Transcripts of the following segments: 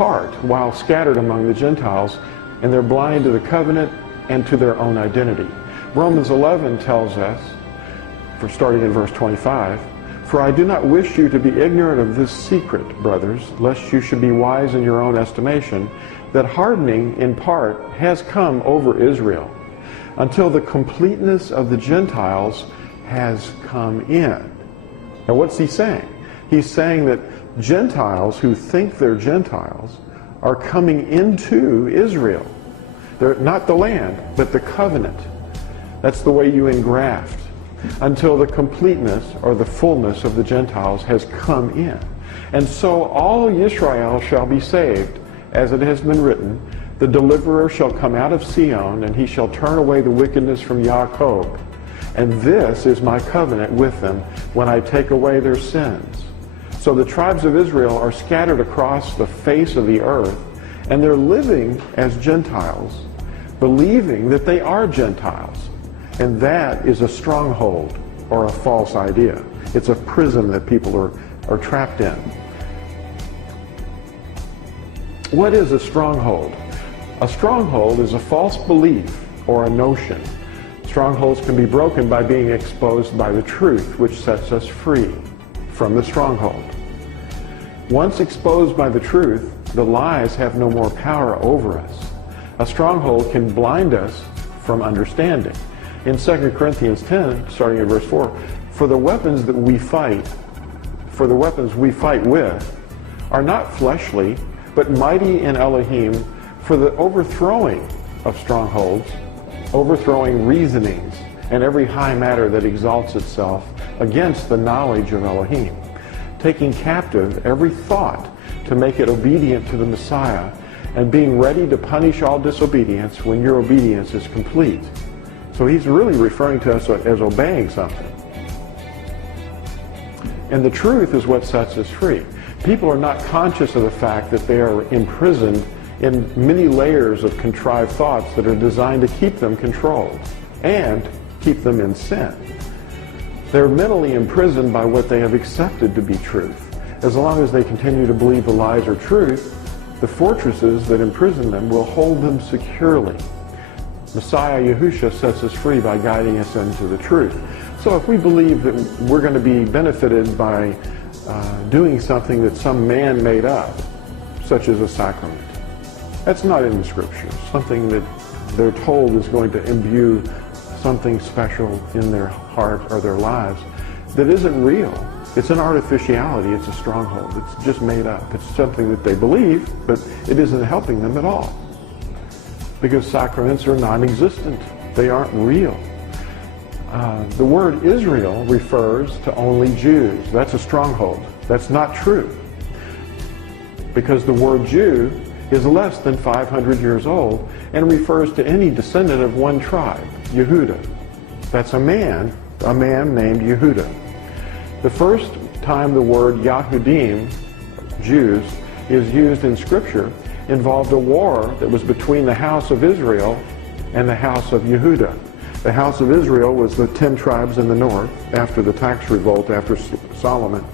apart while scattered among the Gentiles, and they're blind to the covenant and to their own identity. Romans 11 tells us, starting in verse 25, "For I do not wish you to be ignorant of this secret, brothers, lest you should be wise in your own estimation, that hardening in part has come over Israel, until the completeness of the Gentiles has come in." Now what's he saying? He's saying that Gentiles who think they're Gentiles are coming into Israel. They're not the land, but the covenant. That's the way you engraft. Until the completeness or the fullness of the Gentiles has come in. And so all Israel shall be saved, as it has been written, "The deliverer shall come out of Sion, and he shall turn away the wickedness from Jacob. And this is my covenant with them when I take away their sins." So the tribes of Israel are scattered across the face of the earth, and they're living as Gentiles, believing that they are Gentiles. And that is a stronghold or a false idea. It's a prison that people are trapped in. What is a stronghold? A stronghold is a false belief or a notion. Strongholds can be broken by being exposed by the truth, which sets us free from the stronghold. Once exposed by the truth, the lies have no more power over us. A stronghold can blind us from understanding. In 2 Corinthians 10, starting at verse 4, "For the weapons we fight with are not fleshly, but mighty in Elohim for the overthrowing of strongholds, overthrowing reasonings, and every high matter that exalts itself against the knowledge of Elohim, taking captive every thought to make it obedient to the Messiah, and being ready to punish all disobedience when your obedience is complete." So he's really referring to us as obeying something. And the truth is what sets us free. People are not conscious of the fact that they are imprisoned in many layers of contrived thoughts that are designed to keep them controlled and keep them in sin. They're mentally imprisoned by what they have accepted to be truth. As long as they continue to believe the lies are truth, the fortresses that imprison them will hold them securely. Messiah Yahusha sets us free by guiding us into the truth. So if we believe that we're going to be benefited by doing something that some man made up, such as a sacrament, that's not in the Scriptures. Something that they're told is going to imbue something special in their heart or their lives that isn't real. It's an artificiality. It's a stronghold. It's just made up. It's something that they believe, but it isn't helping them at all. Because sacraments are non-existent. They aren't real. The word Israel refers to only Jews. That's a stronghold. That's not true. Because the word Jew is less than 500 years old and refers to any descendant of one tribe, Yehuda. That's a man named Yehuda. The first time the word Yahudim, Jews, is used in Scripture involved a war that was between the house of Israel and the house of Yehuda. The house of Israel was the 10 tribes in the north after the tax revolt after Solomon.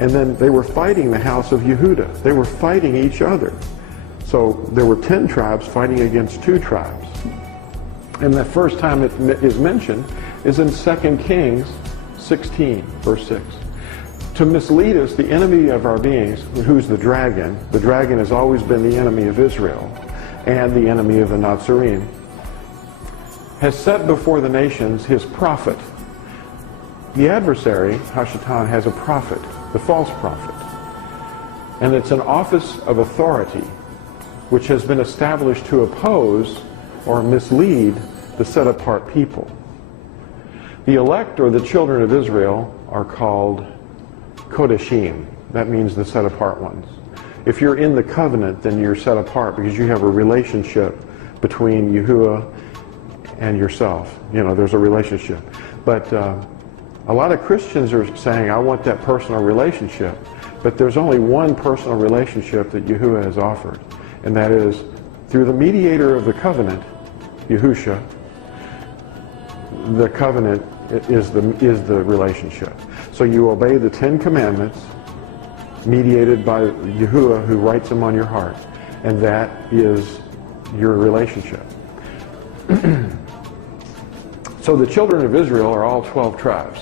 And then they were fighting the house of Yehuda. They were fighting each other. So there were 10 tribes fighting against 2 tribes. And the first time it is mentioned is in 2 Kings 16, verse 6. To mislead us, the enemy of our beings, who's the dragon has always been the enemy of Israel and the enemy of the Nazarene, has set before the nations his prophet. The adversary, Hashatan, has a prophet, the false prophet. And it's an office of authority which has been established to oppose or mislead the set-apart people. The elect, or the children of Israel, are called Kodeshim. That means the set-apart ones. If you're in the covenant, then you're set apart because you have a relationship between Yahuwah and yourself. You know, there's a relationship. But a lot of Christians are saying, I want that personal relationship. But there's only one personal relationship that Yahuwah has offered. And that is through the mediator of the covenant, Yahusha. The covenant is the relationship. So you obey the 10 commandments mediated by Yahuwah who writes them on your heart. And that is your relationship. So the children of Israel are all 12 tribes.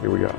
Here we go.